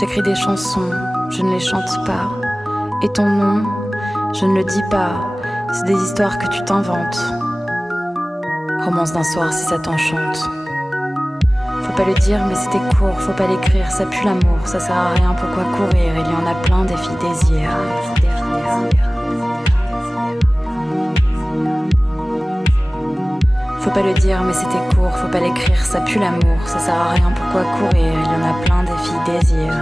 J'écris des chansons, je ne les chante pas. Et ton nom, je ne le dis pas. C'est des histoires que tu t'inventes. Romance d'un soir si ça t'enchante. Faut pas le dire mais c'était court, faut pas l'écrire, ça pue l'amour, ça sert à rien, pourquoi courir? Il y en a plein des filles désir. Faut pas le dire mais c'était court, faut pas l'écrire, ça pue l'amour, ça sert à rien, pourquoi courir? Il y en a plein des filles désir.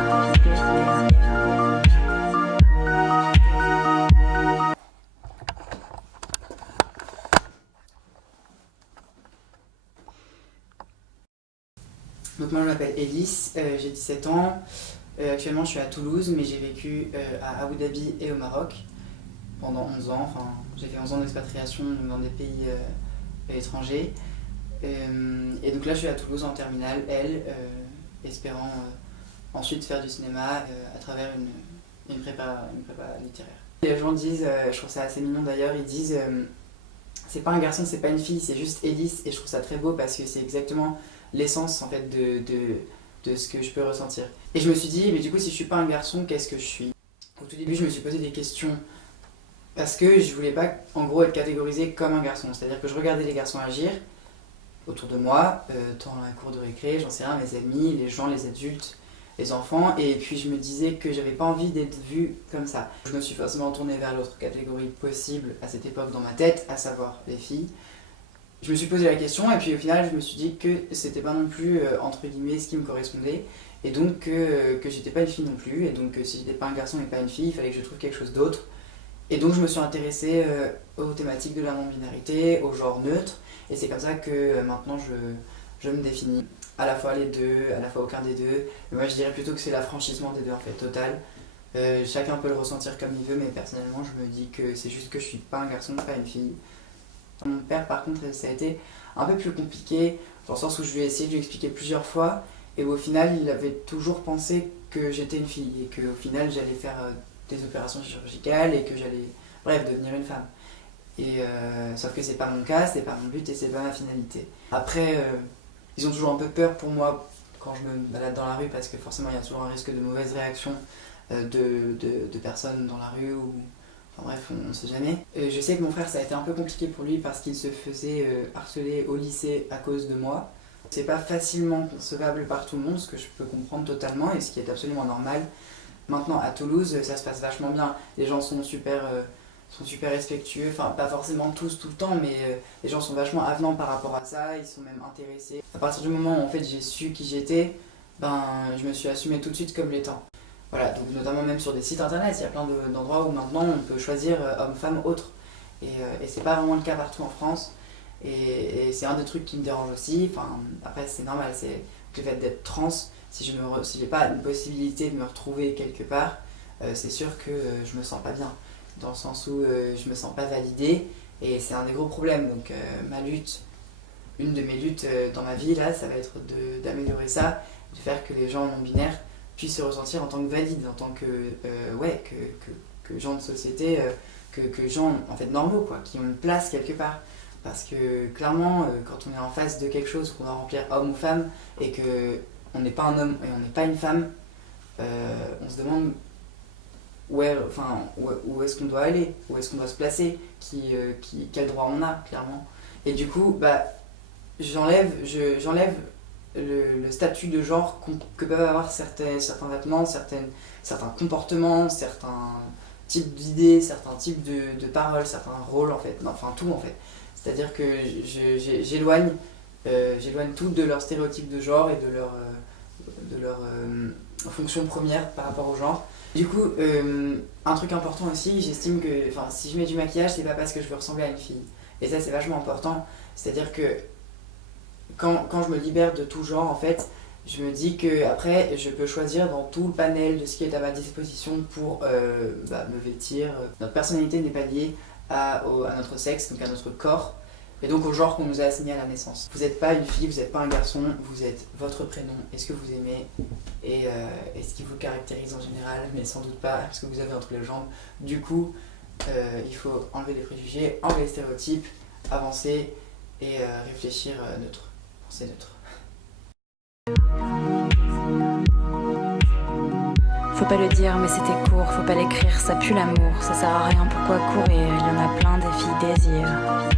Donc moi je m'appelle Ellis, j'ai 17 ans, actuellement je suis à Toulouse mais j'ai vécu à Abu Dhabi et au Maroc pendant 11 ans, enfin j'ai fait 11 ans d'expatriation dans des pays étrangers et donc là je suis à Toulouse en terminale, espérant ensuite faire du cinéma à travers une prépa littéraire. Les gens disent, je trouve ça assez mignon d'ailleurs, ils disent c'est pas un garçon, c'est pas une fille, c'est juste Ellis et je trouve ça très beau parce que c'est exactement l'essence en fait de ce que je peux ressentir. Et je me suis dit, mais du coup si je suis pas un garçon, qu'est-ce que je suis? Au tout début je me suis posé des questions parce que je voulais pas en gros être catégorisé comme un garçon, c'est-à-dire que je regardais les garçons agir autour de moi, dans la cour de récré, j'en sais rien, mes amis, les gens, les adultes, les enfants, et puis je me disais que j'avais pas envie d'être vue comme ça. Je me suis forcément tournée vers l'autre catégorie possible à cette époque dans ma tête, à savoir les filles. Je me suis posé la question et puis au final je me suis dit que c'était pas non plus entre guillemets ce qui me correspondait et donc que j'étais pas une fille non plus et donc si j'étais pas un garçon et pas une fille il fallait que je trouve quelque chose d'autre et donc je me suis intéressée aux thématiques de la non-binarité, au genre neutre et c'est comme ça que maintenant je me définis à la fois les deux, à la fois aucun des deux. Mais moi je dirais plutôt que c'est l'affranchissement des deux en fait, total. Chacun peut le ressentir comme il veut mais personnellement je me dis que c'est juste que je suis pas un garçon, pas une fille. Mon père par contre ça a été un peu plus compliqué dans le sens où je lui ai essayé de lui expliquer plusieurs fois et où, au final il avait toujours pensé que j'étais une fille et qu'au final j'allais faire des opérations chirurgicales et que j'allais bref devenir une femme et sauf que c'est pas mon cas, c'est pas mon but et c'est pas ma finalité. Après ils ont toujours un peu peur pour moi quand je me balade dans la rue parce que forcément il y a toujours un risque de mauvaise réaction de personnes dans la rue ou enfin bref, on ne sait jamais. Je sais que mon frère, ça a été un peu compliqué pour lui parce qu'il se faisait harceler au lycée à cause de moi. C'est pas facilement concevable par tout le monde, ce que je peux comprendre totalement et ce qui est absolument normal. Maintenant, à Toulouse, ça se passe vachement bien. Les gens sont super respectueux, enfin pas forcément tous tout le temps, mais les gens sont vachement avenants par rapport à ça, ils sont même intéressés. À partir du moment où en fait j'ai su qui j'étais, ben je me suis assumée tout de suite comme l'étant. Voilà, donc notamment même sur des sites internet, il y a plein d'endroits où maintenant on peut choisir homme, femme, autre. Et c'est pas vraiment le cas partout en France. Et c'est un des trucs qui me dérange aussi. Enfin, après c'est normal, c'est le fait d'être trans. Si j'ai pas une possibilité de me retrouver quelque part, c'est sûr que je me sens pas bien. Dans le sens où je me sens pas validée. Et c'est un des gros problèmes. Donc ma lutte, une de mes luttes dans ma vie là, ça va être d'améliorer ça, de faire que les gens non binaires puissent se ressentir en tant que valides, en tant que gens de société, que gens en fait normaux quoi, qui ont une place quelque part. Parce que clairement, quand on est en face de quelque chose qu'on doit remplir homme ou femme et qu'on n'est pas un homme et on n'est pas une femme, on se demande où est-ce qu'on doit aller, où est-ce qu'on doit se placer, quel droit on a clairement. Et du coup, bah, j'enlève le statut de genre que peuvent avoir certains vêtements, certains comportements, certains types d'idées, certains types de paroles, certains rôles en fait, non, enfin tout en fait. C'est-à-dire que j'éloigne tout de leur stéréotype de genre et de leur fonction première par rapport au genre. Du coup, un truc important aussi, j'estime que si je mets du maquillage, c'est pas parce que je veux ressembler à une fille. Et ça c'est vachement important, c'est-à-dire que quand je me libère de tout genre, en fait, je me dis que après je peux choisir dans tout le panel de ce qui est à ma disposition pour me vêtir. Notre personnalité n'est pas liée à notre sexe, donc à notre corps, et donc au genre qu'on nous a assigné à la naissance. Vous n'êtes pas une fille, vous n'êtes pas un garçon, vous êtes votre prénom et ce que vous aimez et ce qui vous caractérise en général, mais sans doute pas ce que vous avez entre les jambes. Du coup, il faut enlever les préjugés, enlever les stéréotypes, avancer et réfléchir neutre. C'est neutre. Faut pas le dire mais c'était court, faut pas l'écrire, ça pue l'amour, ça sert à rien, pourquoi courir, il y en a plein des filles désir.